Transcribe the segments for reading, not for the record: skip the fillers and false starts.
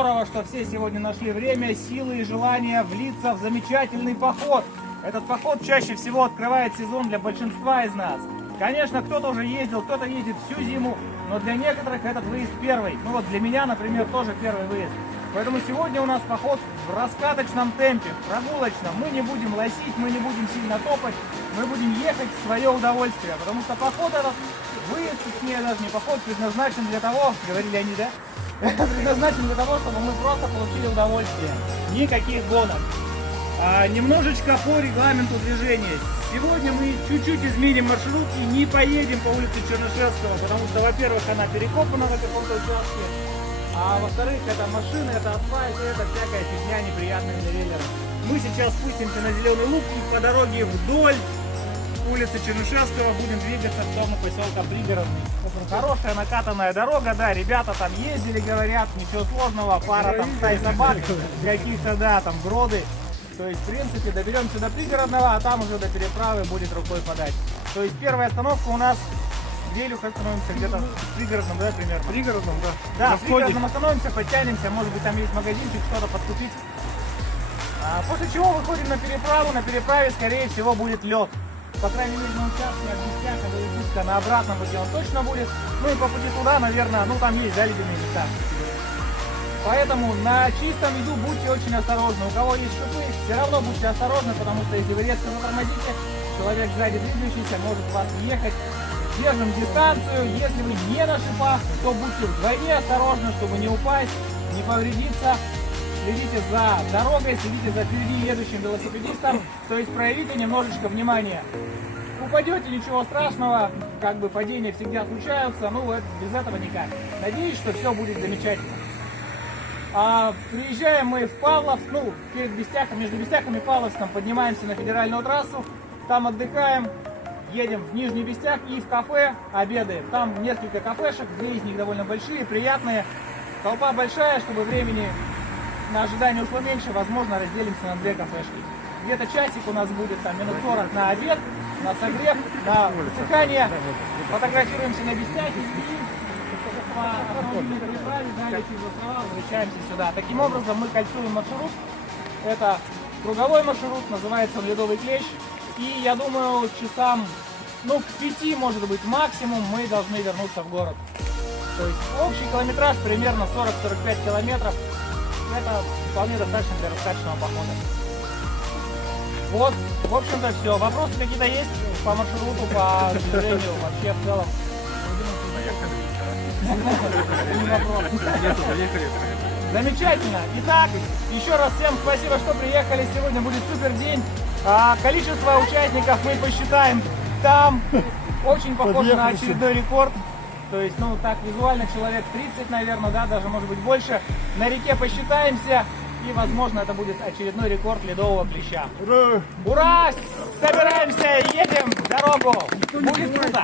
здорово, что все сегодня нашли время, силы и желание влиться в замечательный поход. Этот поход чаще всего открывает сезон для большинства из нас. Конечно, кто-то уже ездил, кто-то ездит всю зиму, но для некоторых этот выезд первый. Ну вот для меня, например, тоже первый выезд. Поэтому сегодня у нас поход в раскаточном темпе, прогулочном. Мы не будем лосить, мы не будем сильно топать, мы будем ехать в свое удовольствие. Потому что поход этот, выезд, точнее даже не поход, предназначен для того, говорили они, да? Предназначен для того, чтобы мы просто получили удовольствие. Никаких гонок. Немножечко по регламенту движения. Сегодня мы чуть-чуть изменим маршрут и не поедем по улице Чернышевского, потому что, во-первых, она перекопана на каком-то участке, а во-вторых, это машины, это асфальт, это всякая фигня неприятная для реллера. Мы сейчас спустимся на Зеленый луг и по дороге вдоль улицы Чернышевского будем двигаться в сторону поселка Пригородный. Хорошая накатанная дорога, да, ребята там ездили, говорят, ничего сложного, пара там стай собак, каких-то, да, там броды. То есть, в принципе, доберемся до Пригородного, а там уже до переправы будет рукой подать. То есть, первая остановка у нас, где, Илюха, остановимся? Где-то в Пригородном, да, примерно? В Пригородном, да. Да, в Пригородном остановимся, подтянемся, может быть, там есть магазинчик, что-то подкупить. После чего выходим на переправу, на переправе, скорее всего, будет лед. По крайней мере, на участке от Бестяка до Якутска, на обратном пути он точно будет. Ну и по пути туда, наверное, ну там есть, да, любимые места. Поэтому на чистом виду будьте очень осторожны. У кого есть шипы, все равно будьте осторожны, потому что если вы резко затормозите, человек сзади двигающийся может вас ехать. Держим дистанцию. Если вы не на шипах, то будьте вдвойне осторожны, чтобы не упасть, не повредиться. Следите за дорогой, следите за впереди едущим велосипедистом. То есть проявите немножечко внимания. Упадете, ничего страшного, как бы падения всегда случаются, ну без этого никак. Надеюсь, что все будет замечательно. Приезжаем мы в Павловск, ну, перед Бестяком, между Бестяком и Павловском поднимаемся на федеральную трассу, там отдыхаем, едем в Нижний Бестяк и в кафе обедаем. Там несколько кафешек, две из них довольно большие, приятные, толпа большая, чтобы времени на ожидание ушло меньше, возможно, разделимся на две кафешки. Где-то часик у нас будет, там, минут 40 на обед, на согрев, на высыхание, фотографируемся на Бестяке и возвращаемся сюда. Таким образом мы кольцуем маршрут. Это круговой маршрут, называется он Ледовый Клещ. И я думаю, часам, ну, к 5, может быть, максимум мы должны вернуться в город. То есть общий километраж примерно 40-45 километров. Это вполне достаточно для раскаточного похода. Вот, в общем-то, все. Вопросы какие-то есть по маршруту, по движению, вообще в целом? Замечательно. Итак, еще раз всем спасибо, что приехали. Сегодня будет супер день. Количество участников мы посчитаем там. Очень похоже на очередной рекорд. То есть, ну так, визуально человек 30, наверное, да, даже может быть больше. На реке посчитаемся. И, возможно, это будет очередной рекорд ледового клеща. Ура! Ура! Собираемся, едем в дорогу. Будет круто.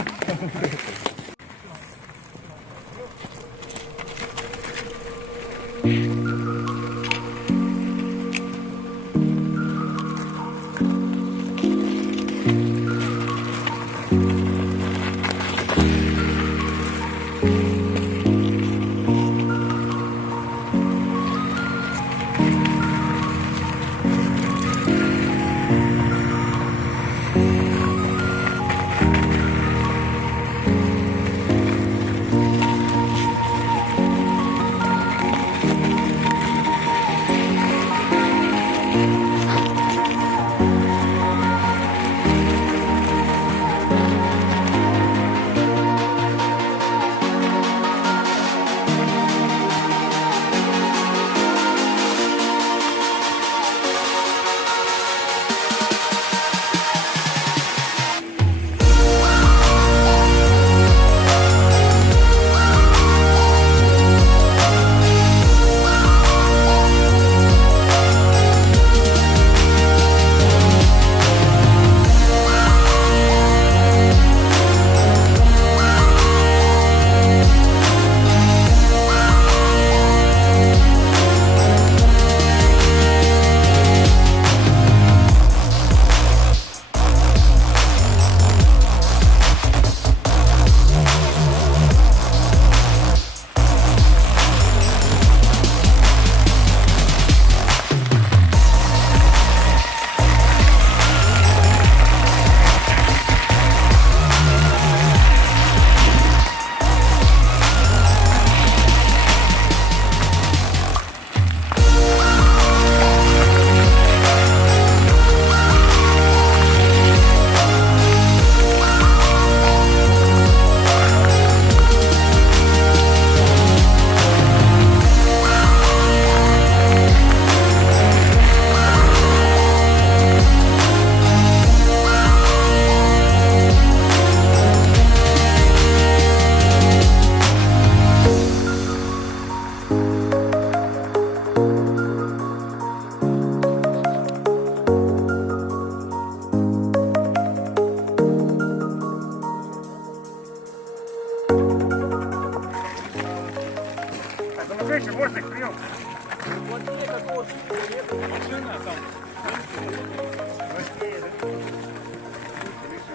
Машина там.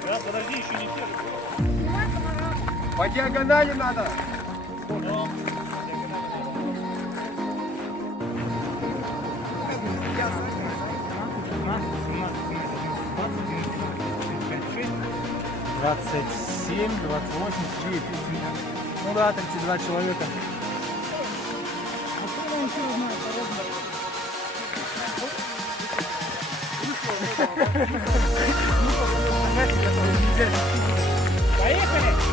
Да, подожди, еще не все. По диагонали надо. Двадцать 27, 28, 30. Ну да, 32 человека. Поехали!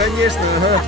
конечно, ага.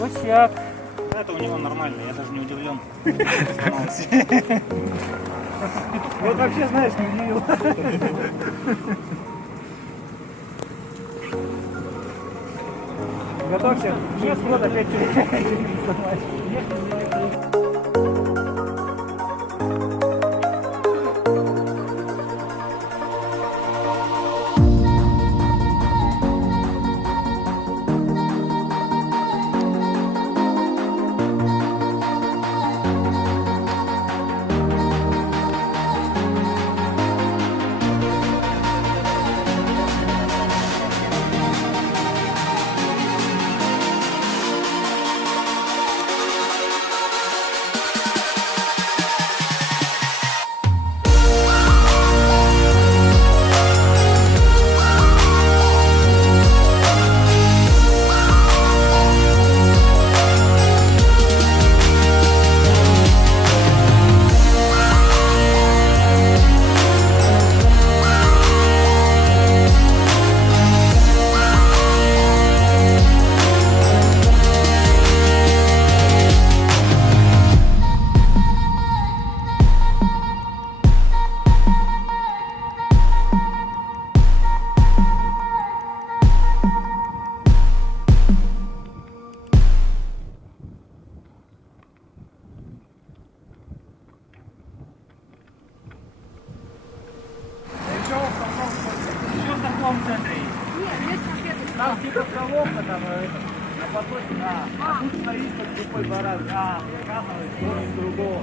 Косяк. Это у него нормально, я даже не удивлен. Вот вообще, знаешь, не удивил. Готовься, 6 минут опять Еще в торговом центре есть. Нет, есть конфеты. Там типа столовка там, на потоке, да. А тут стоит как тупой барак, да, показывает, что из другого.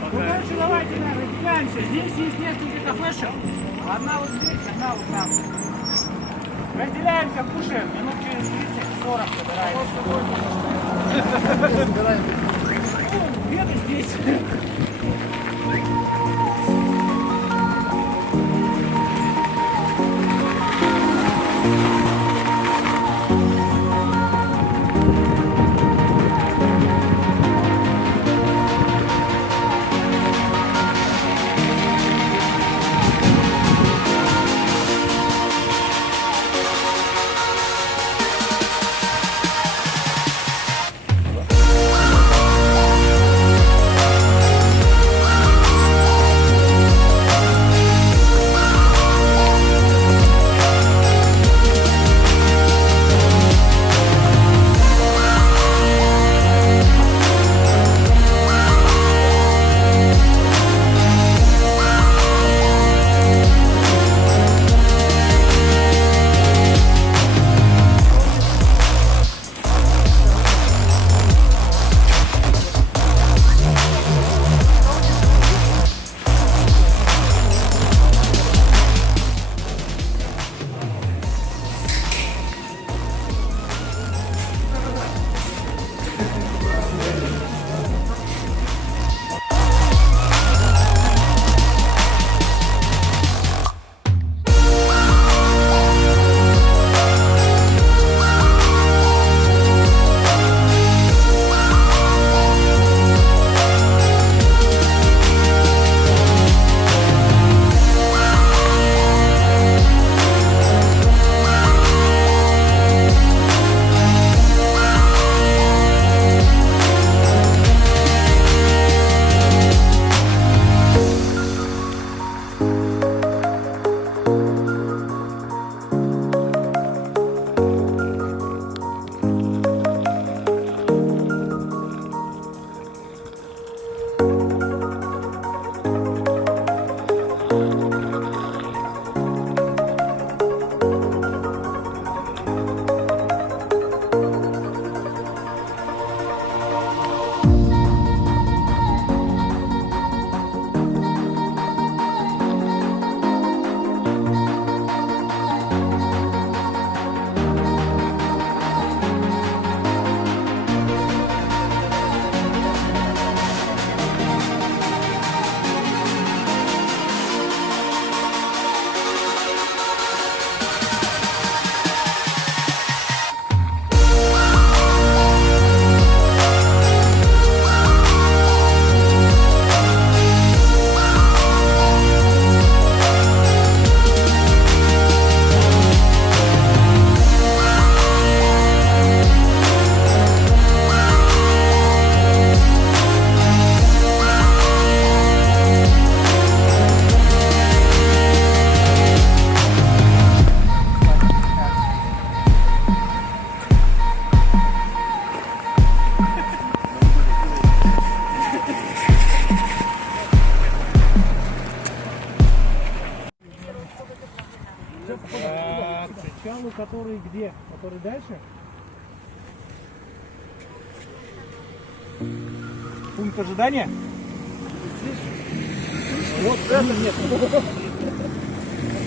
Ну, короче, давайте, разделяемся. Здесь есть несколько кафешек. Одна вот здесь, одна вот там. Разделяемся, кушаем. Минут через 30-40 собираемся. Ну, где-то здесь. который где? Который дальше? Пункт ожидания? Вот, нет.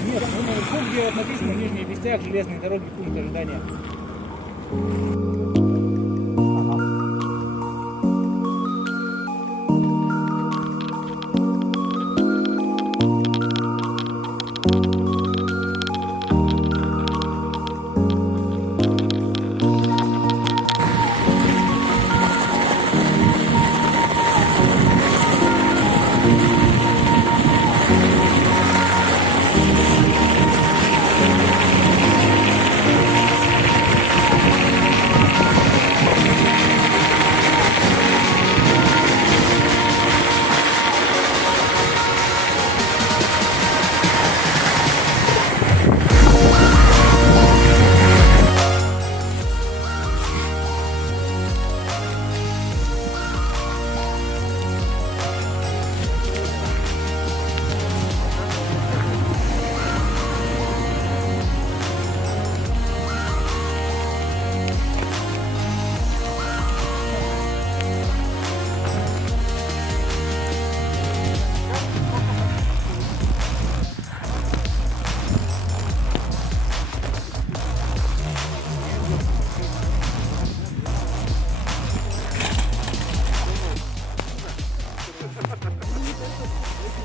Нет, пункт, где написано в Нижних Вестях железной дороги, пункт ожидания.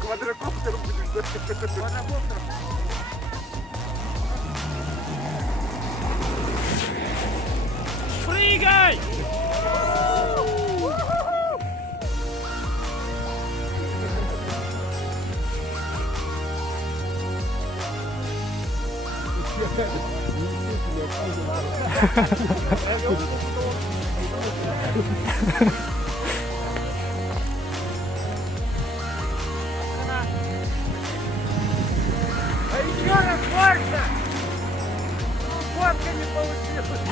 Квадрокоптер будешь, да? Квадрокоптер. Прыгай! А еще раз больше! Фотка не получилась!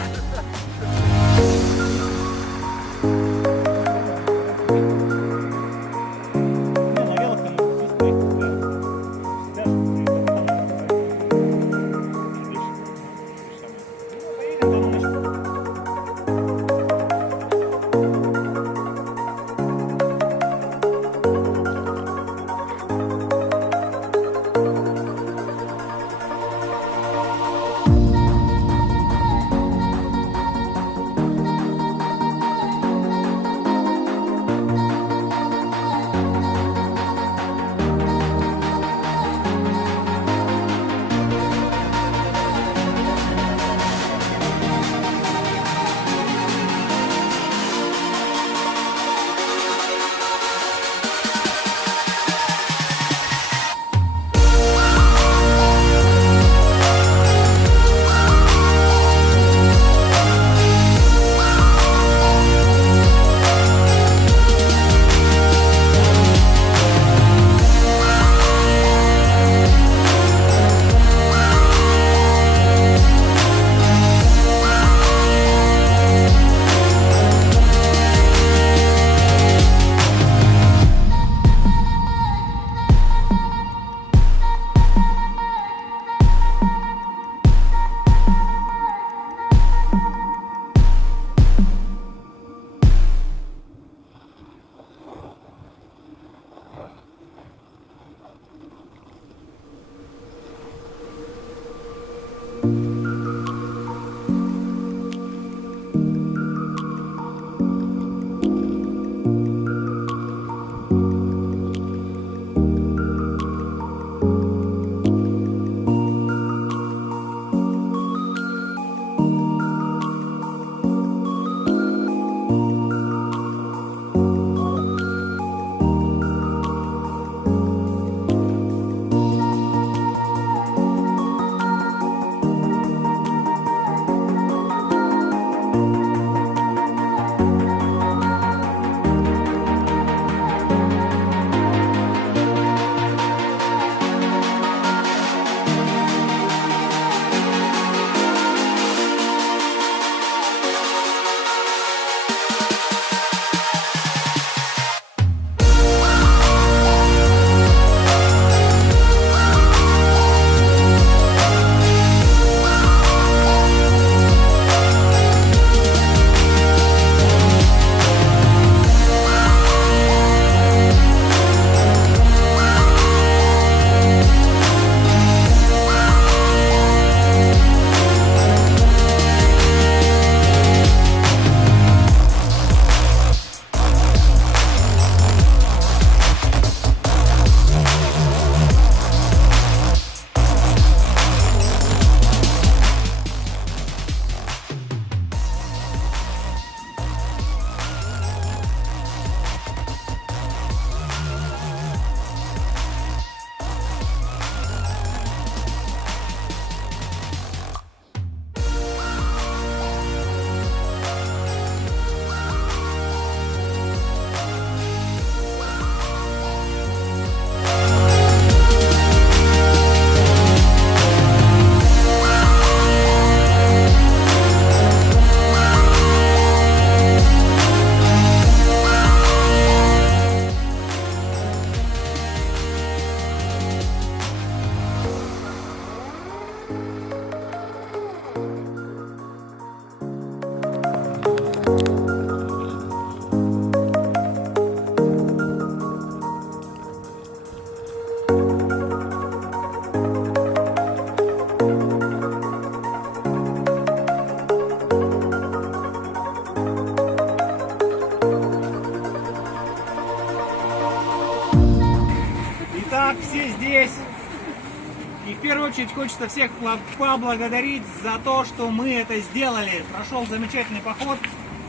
первую очередь хочется всех поблагодарить за то, что мы это сделали. Прошел замечательный поход,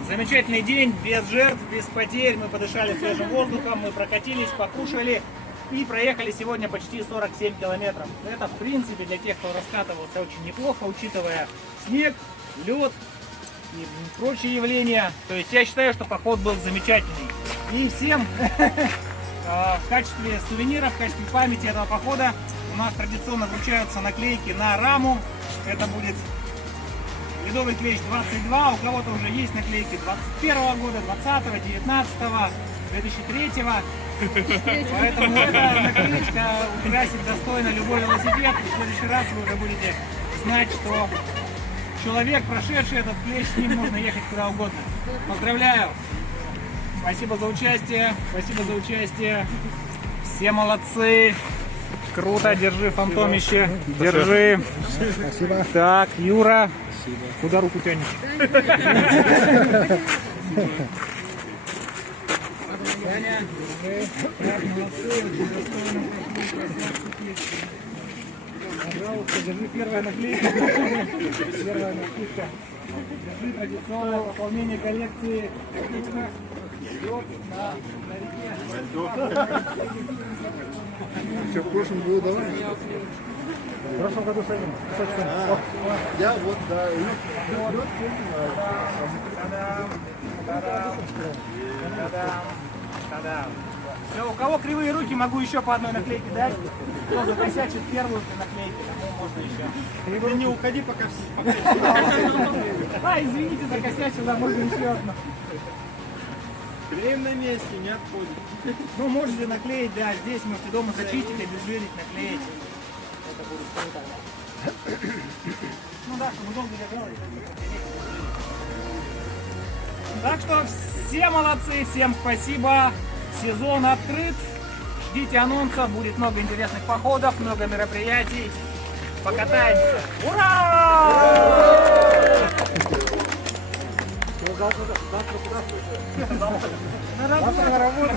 замечательный день, без жертв, без потерь. Мы подышали свежим воздухом, мы прокатились, покушали и проехали сегодня почти 47 километров. Это, в принципе, для тех, кто раскатывался, очень неплохо, учитывая снег, лед и прочие явления. То есть я считаю, что поход был замечательный. И всем в качестве сувенира, в качестве памяти этого похода у нас традиционно вручаются наклейки на раму. Это будет ледовый клещ 22, у кого-то уже есть наклейки 21 года, 20, 19, 2003. Поэтому эта наклеечка украсит достойно любой велосипед. И в следующий раз вы уже будете знать, что человек, прошедший этот клещ, с ним можно ехать куда угодно. Поздравляю! Спасибо за участие, спасибо за участие. Все молодцы. Круто, держи, фантомище. Держи. Спасибо. Так, Юра. Спасибо. Куда руку тянешь? Даня, держи. Так, молодцы. Пожалуйста, держи, первая наклейка. Первая наклейка. Держи, традиционное пополнение коллекции. Что в прошлом году давай? В прошлом году садим. Я вот, да. Все, у кого кривые руки, могу еще по одной наклейке дать. Кто закосячит первую наклейку, тому можно еще. Ты не уходи, пока все. Извините, закосячил, да, можно еще одну. Клеим на месте, не отходит. Ну, можете наклеить, да, здесь можете дома зачистить, обезжирить, наклеить. Это будет круто. Ну да, чтобы долго держалось. Так что все молодцы, всем спасибо. Сезон открыт. Ждите анонсов, будет много интересных походов, много мероприятий. Покатаемся. Ура! Завтра куда? Завтра на работу.